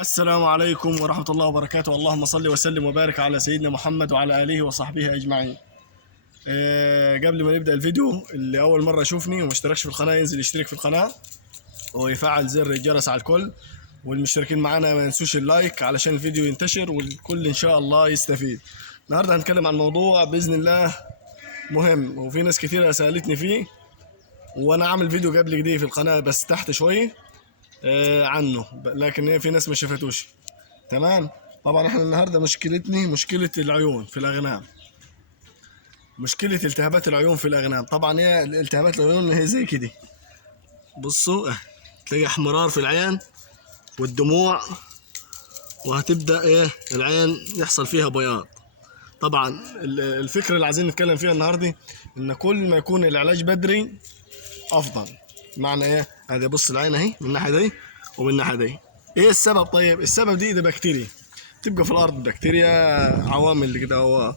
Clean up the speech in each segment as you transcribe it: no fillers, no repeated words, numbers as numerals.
السلام عليكم ورحمة الله وبركاته. اللهم صل وسلم وبارك على سيدنا محمد وعلى آله وصحبه أجمعين. قبل ما نبدأ الفيديو، اللي أول مرة يشوفني وما اشتركش في القناة ينزل يشترك في القناة ويفعل زر الجرس على الكل، والمشتركين معنا ما ينسوش اللايك علشان الفيديو ينتشر والكل إن شاء الله يستفيد. النهاردة هنتكلم عن موضوع بإذن الله مهم، وفي ناس كتير سألتني فيه، وأنا عامل فيديو قبل كده في القناة بس تحت شوية عنه، لكن في ناس ما شافتوش. تمام. طبعا احنا النهارده مشكلتني مشكله العيون في الاغنام، مشكله التهابات العيون في الاغنام. طبعا هي التهابات العيون هي زي كده، بصوا تلاقي احمرار في العين والدموع، وهتبدا العين يحصل فيها بياض. طبعا الفكره اللي عايزين نتكلم فيها النهارده ان كل ما يكون العلاج بدري افضل. معنى هذا بص العين اهي من الناحيه دي ومن الناحيه دي. ايه السبب؟ طيب السبب ده بكتيريا تبقى في الارض، بكتيريا عوامل كده، هو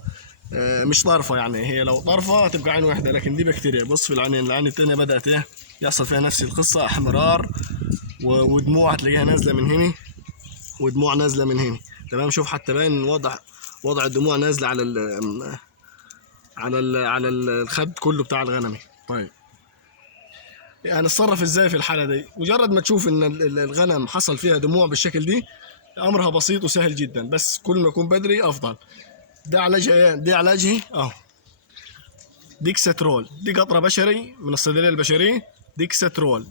مش طرفه. يعني هي لو طرفه هتبقى عين واحده، لكن دي بكتيريا. بص في العينين، العين التانيه بدات يحصل فيها نفس القصه، احمرار ودموع هتلاقيها نازله من هنا ودموع نازله من هنا. تمام. شوف حتى باين وضع الدموع نازله على الخد كله بتاع الغنمي. طيب هنتصرف ازاي في الحاله دي؟ مجرد ما تشوف ان الغنم حصل فيها دموع بالشكل دي، امرها بسيط وسهل جدا، بس كل ما يكون بدري افضل. ده علاجها ايه؟ دي علاجها ديكسترول. دي قطره بشري من الصيدليه البشريه، ديكسترول.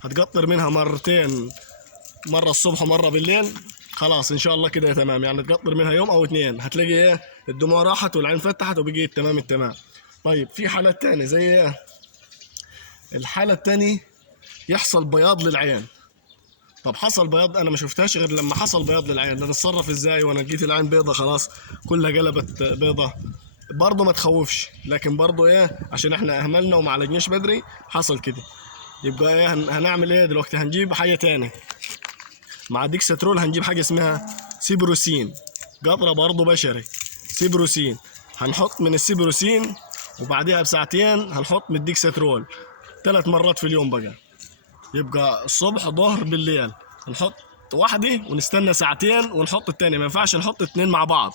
هتقطر منها مرتين، مره الصبح ومره بالليل، خلاص ان شاء الله كده تمام. يعني تقطر منها يوم او اتنين هتلاقي الدموع راحت والعين فتحت وبقيت تمام التمام. طيب في حالات تانية زي الحالة التانية يحصل بياض للعين. طب حصل بياض، انا ما شفتهاش غير لما حصل بياض للعين. نتصرف ازاي وانا لقيت العين بيضة خلاص كلها قلبت بيضة؟ برضه ما تخوفش، لكن برضه عشان احنا اهملنا وما عالجناش بدري حصل كده. يبقى هنعمل دلوقتي؟ هنجيب حاجة تاني مع ديكسترول، هنجيب حاجة اسمها سيبروسين، قطرة برضه بشري سيبروسين. هنحط من السيبروسين وبعدها بساعتين هنحط من الديكسترول 3 مرات في اليوم. بقى يبقى الصبح ظهر بالليل نحط واحدة ونستنى ساعتين ونحط التانية. ما ينفعش نحط 2 مع بعض،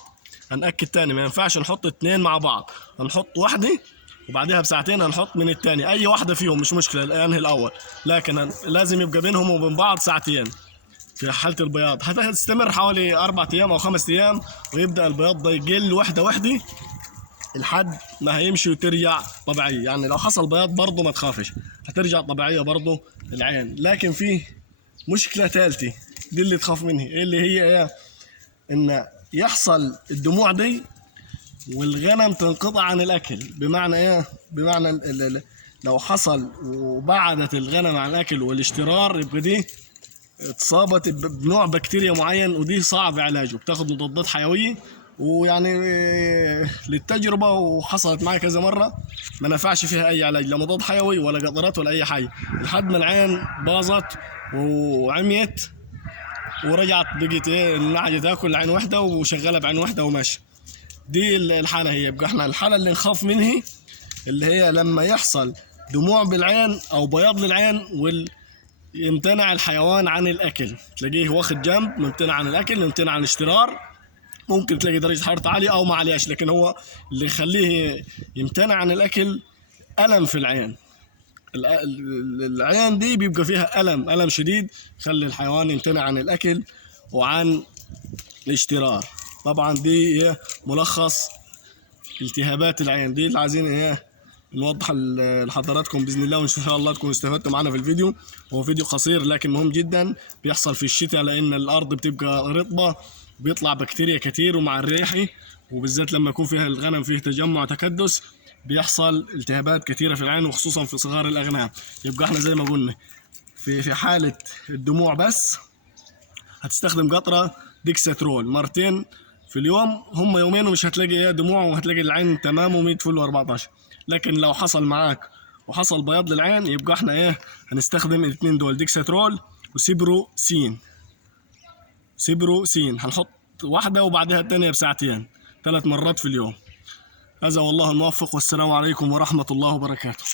هنأكد تاني، ما ينفعش نحط 2 مع بعض. هنحط واحدة وبعدها بساعتين هنحط من التاني، أي واحدة فيهم مش مشكلة، أنهي الأول، لكن لازم يبقى بينهم وبين بعض ساعتين. في حالة البياض هتستمر حوالي 4 أيام أو 5 أيام، ويبدأ البياض ده يقل واحدة واحدة لحد ما هيمشي وترجع طبيعية. يعني لو حصل بياض برضه ما تخافش، هترجع طبيعية برضه العين. لكن فيه مشكلة ثالثة، دي اللي تخاف منها، اللي هي ان يحصل الدموع دي والغنم تنقطع عن الاكل. بمعنى بمعنى لو حصل وبعدت الغنم عن الاكل والاشترار، يبقى دي اتصابت بنوع بكتيريا معين، ودي صعب علاجه، بتاخد مضادات حيوية. ويعني للتجربة وحصلت معي كذا مرة ما نفعش فيها أي علاج، لا مضاد حيوي ولا قطرات ولا أي حاجة، لحد ما العين باظت وعميت ورجعت بقيت النعجة تاكل عين واحدة وشغالة بعين واحدة وماشي. دي الحالة هي. يبقى احنا الحالة اللي نخاف منها اللي هي لما يحصل دموع بالعين أو بياض للعين يمتنع الحيوان عن الأكل، تلاقيه واخد جنب، ممتنع عن الأكل، ممتنع عن الاشترار. ممكن تلاقي درجة حرارته عالية أو ما عليهاش، لكن هو اللي يخليه يمتنع عن الأكل ألم في العين. العين دي بيبقى فيها ألم شديد يخلي الحيوان يمتنع عن الأكل وعن الاشترار. طبعا دي ملخص التهابات العين، دي اللي عايزين نوضح لحضراتكم بإذن الله، وإن شاء الله تكونوا استفدتوا معنا في الفيديو. هو فيديو قصير لكن مهم جدا، بيحصل في الشتاء لأن الأرض بتبقى رطبة، بيطلع بكتيريا كتير، ومع الريحة وبالذات لما يكون فيها الغنم فيه تجمع تكدس بيحصل التهابات كتيرة في العين، وخصوصا في صغار الأغنام. يبقى احنا زي ما قلنا في حالة الدموع بس هتستخدم قطرة ديكسترول مرتين في اليوم، هم يومين ومش هتلاقي دموع، وهتلاقي العين تمام و100 فل و14. لكن لو حصل معاك وحصل بياض للعين، يبقى احنا هنستخدم الاثنين دول، ديكسترول وسيبروسين. هنحط واحدة وبعدها الثانية بساعتين 3 مرات في اليوم. هذا والله الموفق، والسلام عليكم ورحمة الله وبركاته.